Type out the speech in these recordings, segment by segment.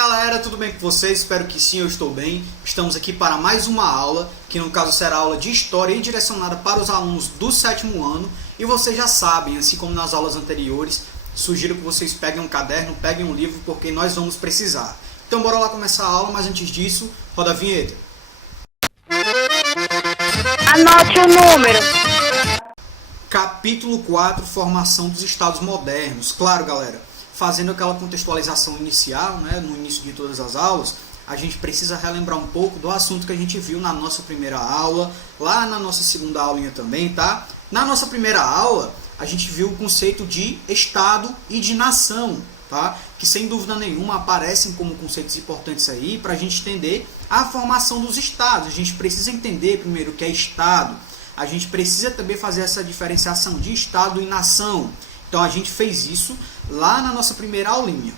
galera, tudo bem com vocês? Espero que sim, eu estou bem. Estamos aqui para mais uma aula, que no caso será aula de História e direcionada para os alunos do 7º ano. E vocês já sabem, assim como nas aulas anteriores, sugiro que vocês peguem um caderno, peguem um livro, porque nós vamos precisar. Então bora lá começar a aula, mas antes disso, roda a vinheta. Anote o número. Capítulo 4, Formação dos Estados Modernos. Claro, galera, fazendo aquela contextualização inicial, né, no início de todas as aulas, a gente precisa relembrar um pouco do assunto que a gente viu na nossa primeira aula, lá na nossa segunda aulinha também, tá? Na nossa primeira aula, a gente viu o conceito de Estado e de nação, tá? Que sem dúvida nenhuma aparecem como conceitos importantes aí para a gente entender a formação dos Estados. A gente precisa entender primeiro o que é Estado. A gente precisa também fazer essa diferenciação de Estado e nação. Então a gente fez isso lá na nossa primeira aulinha.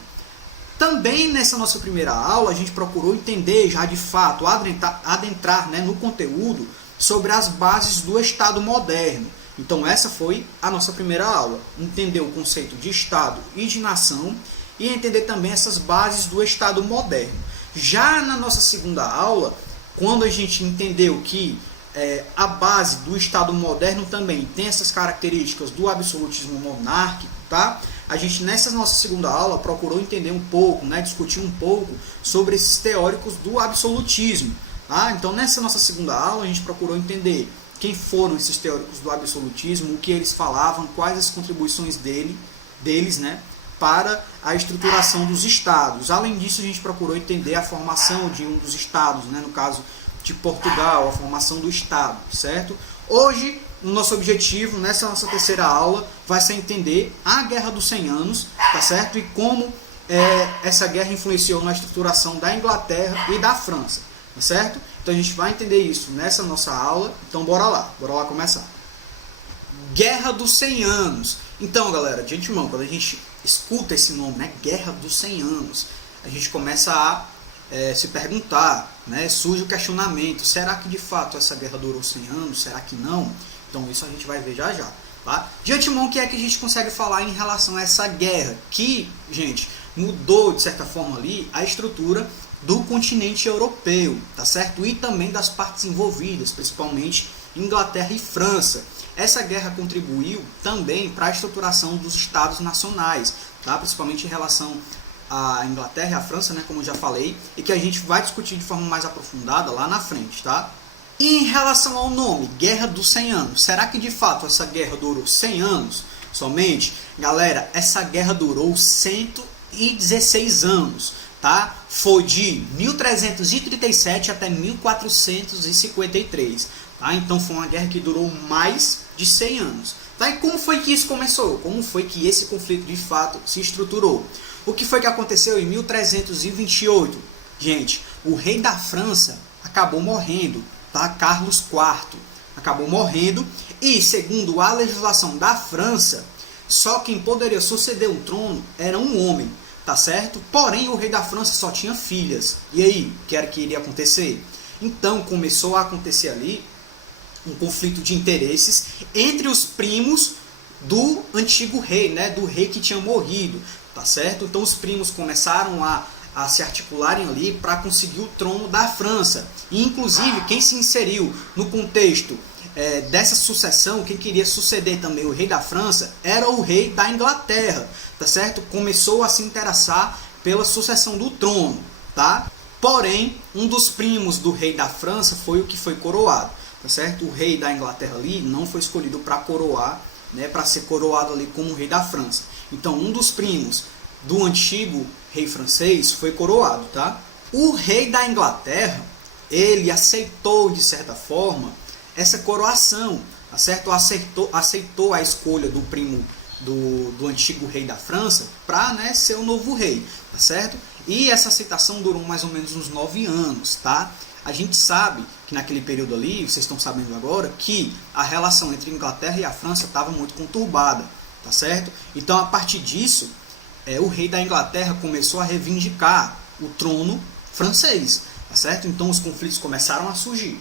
Também nessa nossa primeira aula a gente procurou entender já de fato, adentrar, né, no conteúdo sobre as bases do Estado moderno. Então essa foi a nossa primeira aula. Entender o conceito de Estado e de nação e entender também essas bases do Estado moderno. Já na nossa segunda aula, quando a gente entendeu que a base do Estado moderno também tem essas características do absolutismo monárquico, tá? A gente nessa nossa segunda aula procurou entender um pouco, né, discutir um pouco sobre esses teóricos do absolutismo, tá? Então nessa nossa segunda aula a gente procurou entender quem foram esses teóricos do absolutismo, o que eles falavam, quais as contribuições deles, né, para a estruturação dos estados. Além disso, a gente procurou entender a formação de um dos estados, né, no caso de Portugal, a formação do Estado, certo? Hoje, o nosso objetivo, nessa nossa terceira aula, vai ser entender a Guerra dos 100 Anos, tá certo? E como essa guerra influenciou na estruturação da Inglaterra e da França, tá certo? Então a gente vai entender isso nessa nossa aula, então bora lá começar. Guerra dos 100 Anos. Então, galera, de antemão, quando a gente escuta esse nome, né, Guerra dos 100 Anos, a gente começa a se perguntar, né, surge o questionamento, será que de fato essa guerra durou 100 anos, será que não? Então isso a gente vai ver já já, tá? De antemão, o que é que a gente consegue falar em relação a essa guerra, que, gente, mudou de certa forma ali a estrutura do continente europeu, tá certo? E também das partes envolvidas, principalmente Inglaterra e França. Essa guerra contribuiu também para a estruturação dos estados nacionais, tá? Principalmente em relação a Inglaterra e a França, né, como eu já falei, e que a gente vai discutir de forma mais aprofundada lá na frente, tá? E em relação ao nome, Guerra dos 100 Anos, será que de fato essa guerra durou 100 anos somente? Galera, essa guerra durou 116 anos, tá? Foi de 1337 até 1453, tá? Então foi uma guerra que durou mais de 100 anos. Tá? E como foi que isso começou? Como foi que esse conflito de fato se estruturou? O que foi que aconteceu em 1328? Gente, o rei da França acabou morrendo, tá? Carlos IV acabou morrendo e, segundo a legislação da França, só quem poderia suceder o trono era um homem, tá certo? Porém, o rei da França só tinha filhas. E aí, o que era que iria acontecer? Então, começou a acontecer ali um conflito de interesses entre os primos do antigo rei, né? Do rei que tinha morrido. Tá certo? Então os primos começaram a se articularem ali para conseguir o trono da França. E inclusive quem se inseriu no contexto dessa sucessão, quem queria suceder também o rei da França, era o rei da Inglaterra. Tá certo? Começou a se interessar pela sucessão do trono. Tá? Porém, um dos primos do rei da França foi o que foi coroado. Tá certo? O rei da Inglaterra ali não foi escolhido para coroar, né, para ser coroado ali como rei da França. Então, um dos primos do antigo rei francês foi coroado, tá? O rei da Inglaterra, ele aceitou, de certa forma, essa coroação, tá certo? Aceitou a escolha do primo do antigo rei da França para, né, ser o novo rei, tá certo? E essa aceitação durou mais ou menos uns 9 anos, tá? A gente sabe que naquele período ali, vocês estão sabendo agora, que a relação entre a Inglaterra e a França estava muito conturbada, tá certo? Então, a partir disso, o rei da Inglaterra começou a reivindicar o trono francês, tá certo? Então, os conflitos começaram a surgir.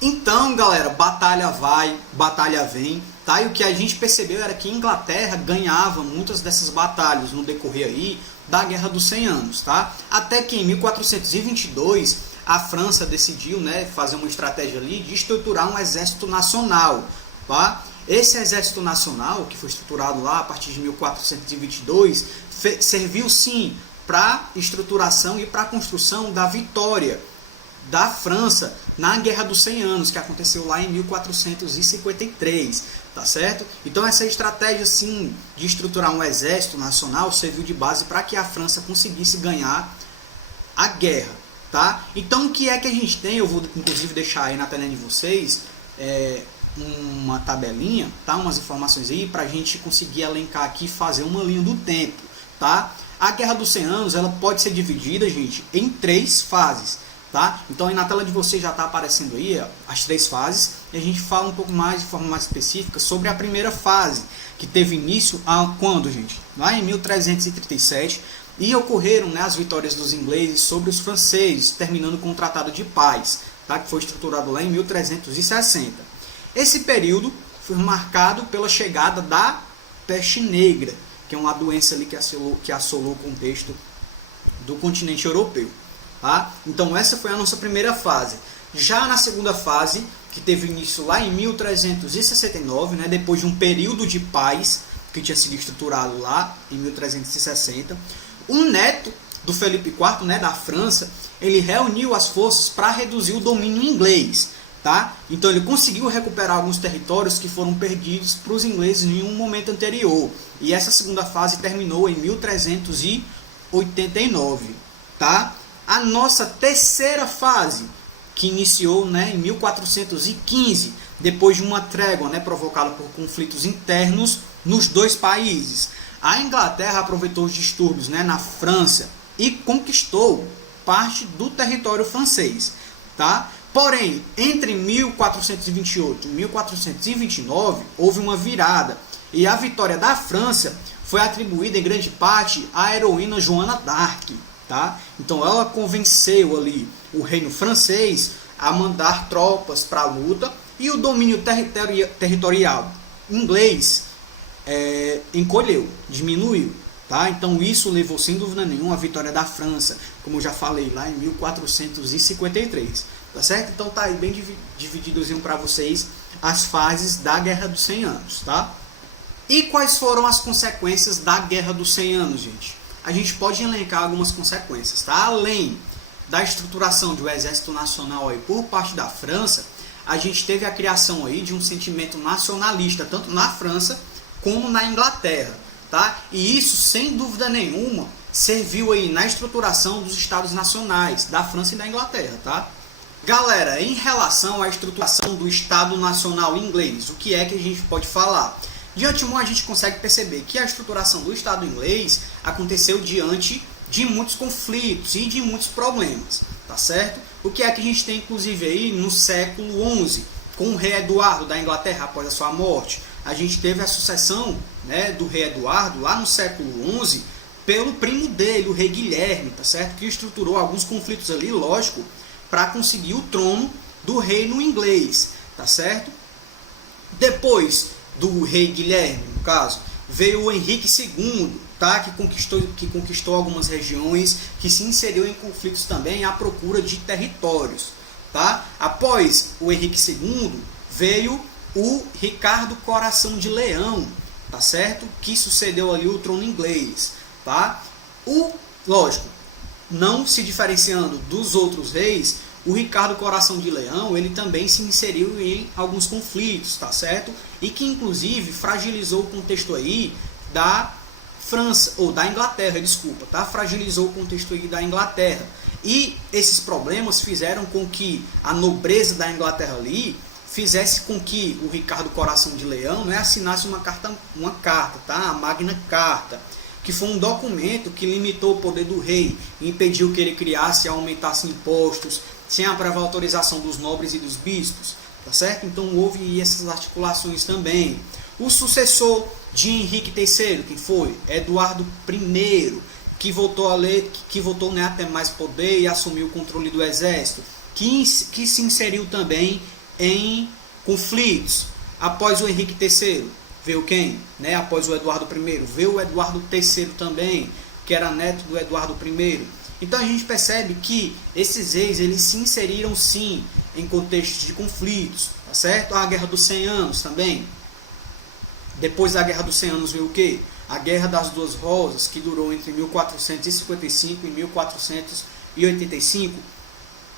Então, galera, batalha vai, batalha vem, tá? E o que a gente percebeu era que a Inglaterra ganhava muitas dessas batalhas no decorrer aí da Guerra dos 100 Anos, tá? Até que em 1422 a França decidiu, né, fazer uma estratégia ali de estruturar um exército nacional, tá? Esse exército nacional, que foi estruturado lá a partir de 1422, serviu sim para estruturação e para a construção da vitória da França na Guerra dos 100 Anos, que aconteceu lá em 1453, tá certo? Então essa estratégia sim de estruturar um exército nacional serviu de base para que a França conseguisse ganhar a guerra, tá? Então o que é que a gente tem? Eu vou inclusive deixar aí na tela de vocês uma tabelinha, tá? Umas informações aí para a gente conseguir elencar aqui e fazer uma linha do tempo, tá? A Guerra dos 100 Anos ela pode ser dividida, gente, em 3 fases. Tá? Então aí na tela de vocês já está aparecendo aí as 3 fases e a gente fala um pouco mais de forma mais específica sobre a primeira fase, que teve início quando, gente? Lá em 1337 e ocorreram, né, as vitórias dos ingleses sobre os franceses, terminando com o Tratado de Paz, tá? Que foi estruturado lá em 1360. Esse período foi marcado pela chegada da peste negra, que é uma doença ali que assolou o contexto do continente europeu. Tá? Então essa foi a nossa primeira fase. Já na segunda fase, que teve início lá em 1369, né, depois de um período de paz que tinha sido estruturado lá em 1360, o neto do Felipe IV, né, da França, ele reuniu as forças para reduzir o domínio inglês. Tá? Então ele conseguiu recuperar alguns territórios que foram perdidos para os ingleses em um momento anterior. E essa segunda fase terminou em 1389. Tá? A nossa terceira fase, que iniciou, né, em 1415, depois de uma trégua, né, provocada por conflitos internos nos 2 países. A Inglaterra aproveitou os distúrbios, né, na França e conquistou parte do território francês. Tá? Porém, entre 1428 e 1429, houve uma virada e a vitória da França foi atribuída em grande parte à heroína Joana d'Arc. Tá? Então ela convenceu ali o reino francês a mandar tropas para a luta e o domínio territorial inglês encolheu, diminuiu. Tá? Então isso levou sem dúvida nenhuma à vitória da França, como eu já falei lá em 1453. Tá certo? Então tá aí bem divididozinho para vocês as fases da Guerra dos 100 Anos. Tá? E quais foram as consequências da Guerra dos 100 Anos, gente? A gente pode elencar algumas consequências, tá? Além da estruturação de um exército nacional aí por parte da França, a gente teve a criação aí de um sentimento nacionalista, tanto na França como na Inglaterra, tá? E isso, sem dúvida nenhuma, serviu aí na estruturação dos estados nacionais da França e da Inglaterra, tá? Galera, em relação à estruturação do Estado Nacional inglês, o que é que a gente pode falar? De antemão a gente consegue perceber que a estruturação do Estado inglês aconteceu diante de muitos conflitos e de muitos problemas, tá certo? O que é que a gente tem inclusive aí no século XI, com o rei Eduardo da Inglaterra após a sua morte. A gente teve a sucessão, né, do rei Eduardo lá no século XI pelo primo dele, o rei Guilherme, tá certo? Que estruturou alguns conflitos ali, lógico, para conseguir o trono do reino inglês, tá certo? Depois do rei Guilherme, no caso, veio o Henrique II, tá? que conquistou algumas regiões, que se inseriu em conflitos também à procura de territórios. Tá? Após o Henrique II, veio o Ricardo Coração de Leão, tá certo? Que sucedeu ali o trono inglês. Tá? Lógico, não se diferenciando dos outros reis, o Ricardo Coração de Leão, ele também se inseriu em alguns conflitos, tá certo? E que inclusive fragilizou o contexto aí da França, ou da Inglaterra, desculpa, tá? Fragilizou o contexto aí da Inglaterra. E esses problemas fizeram com que a nobreza da Inglaterra ali fizesse com que o Ricardo Coração de Leão, né, assinasse uma carta, tá? A Magna Carta, que foi um documento que limitou o poder do rei, impediu que ele criasse e aumentasse impostos, sem a prévia autorização dos nobres e dos bispos, tá certo? Então houve essas articulações também. O sucessor de Henrique III, quem foi? Eduardo I, que voltou né, a ter mais poder e assumiu o controle do exército, que se inseriu também em conflitos. Após o Henrique III, veio quem? Né? Após o Eduardo I, veio o Eduardo III também, que era neto do Eduardo I. Então a gente percebe que esses reis eles se inseriram sim em contextos de conflitos, tá certo? A Guerra dos 100 Anos também. Depois da Guerra dos 100 Anos veio o quê? A Guerra das Duas Rosas, que durou entre 1455 e 1485.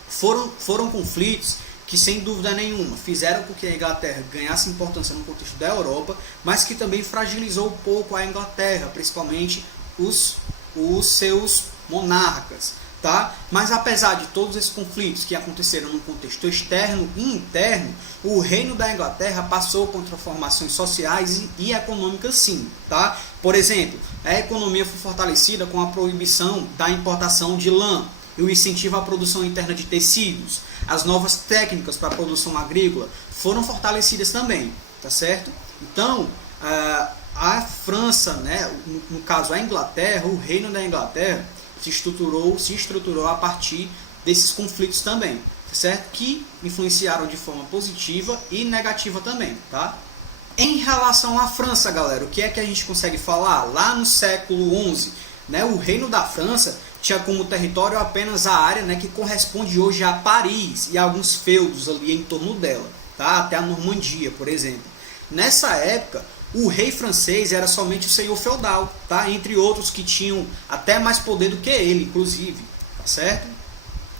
Foram conflitos que, sem dúvida nenhuma, fizeram com que a Inglaterra ganhasse importância no contexto da Europa, mas que também fragilizou um pouco a Inglaterra, principalmente os seus monarcas. Tá? Mas apesar de todos esses conflitos que aconteceram no contexto externo e interno, o reino da Inglaterra passou por transformações sociais e econômicas sim. Tá? Por exemplo, a economia foi fortalecida com a proibição da importação de lã e o incentivo à produção interna de tecidos. As novas técnicas para a produção agrícola foram fortalecidas também. Tá certo? Então, a França, né, no caso a Inglaterra, o reino da Inglaterra, se estruturou a partir desses conflitos também, certo? Que influenciaram de forma positiva e negativa também, tá? Em relação à França, galera, o que é que a gente consegue falar? Lá no século XI, né, o reino da França tinha como território apenas a área, né, que corresponde hoje a Paris e alguns feudos ali em torno dela, tá? Até a Normandia, por exemplo. Nessa época, o rei francês era somente o senhor feudal, tá? Entre outros que tinham até mais poder do que ele, inclusive, tá certo?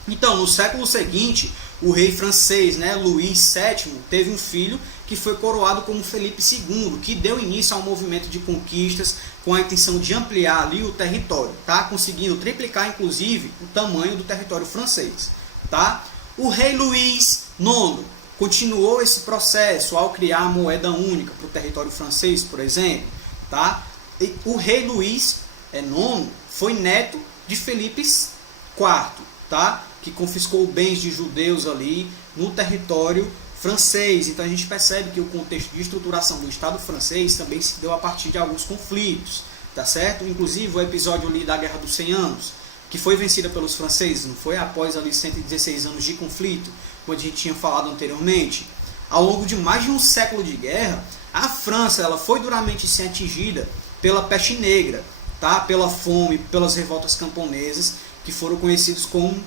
Então, no século seguinte, o rei francês, né, Luís VII, teve um filho que foi coroado como Felipe II, que deu início a um movimento de conquistas com a intenção de ampliar ali o território, tá? Conseguindo triplicar, inclusive, o tamanho do território francês, tá? O rei Luís IX continuou esse processo ao criar a moeda única para o território francês, por exemplo. Tá? E o rei Luís IX foi neto de Felipe IV, tá? Que confiscou bens de judeus ali no território francês. Então a gente percebe que o contexto de estruturação do Estado francês também se deu a partir de alguns conflitos, tá certo? Inclusive o episódio ali da Guerra dos 100 Anos, que foi vencida pelos franceses, não foi após ali 116 anos de conflito, como a gente tinha falado anteriormente. Ao longo de mais de um século de guerra, a França ela foi duramente atingida pela peste negra, tá? Pela fome, pelas revoltas camponesas, que foram conhecidos como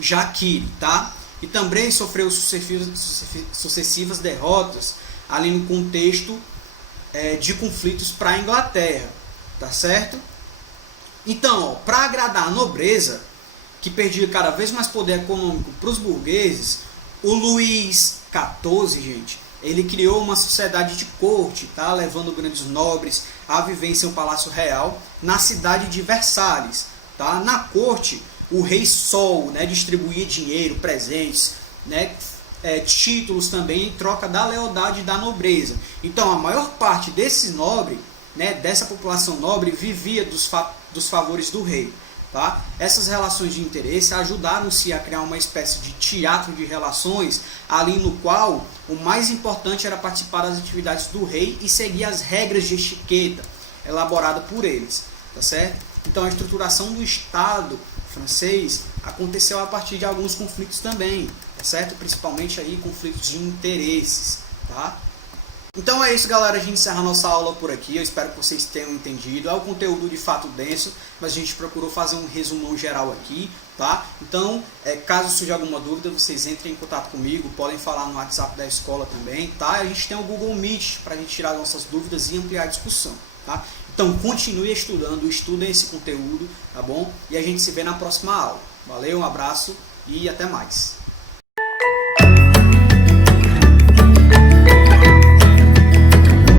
Jacquerie, tá? E também sofreu sucessivas derrotas ali no contexto de conflitos para a Inglaterra, tá certo? Então, para agradar a nobreza, que perdia cada vez mais poder econômico para os burgueses, o Luís XIV, gente, ele criou uma sociedade de corte, tá? Levando grandes nobres a viver em seu palácio real na cidade de Versalhes. Tá? Na corte, o rei Sol, né, distribuía dinheiro, presentes, né, títulos também em troca da lealdade da nobreza. Então, a maior parte desse nobre, né, dessa população nobre, vivia dos favores do rei. Tá? Essas relações de interesse ajudaram-se a criar uma espécie de teatro de relações, ali no qual o mais importante era participar das atividades do rei e seguir as regras de etiqueta elaboradas por eles. Tá certo? Então a estruturação do Estado francês aconteceu a partir de alguns conflitos também, tá certo? Principalmente aí conflitos de interesses. Tá? Então é isso, galera, a gente encerra a nossa aula por aqui, eu espero que vocês tenham entendido. É um conteúdo de fato denso, mas a gente procurou fazer um resumão geral aqui, tá? Então, caso surja alguma dúvida, vocês entrem em contato comigo, podem falar no WhatsApp da escola também, tá? A gente tem o Google Meet para a gente tirar nossas dúvidas e ampliar a discussão, tá? Então, continue estudando, estudem esse conteúdo, tá bom? E a gente se vê na próxima aula. Valeu, um abraço e até mais.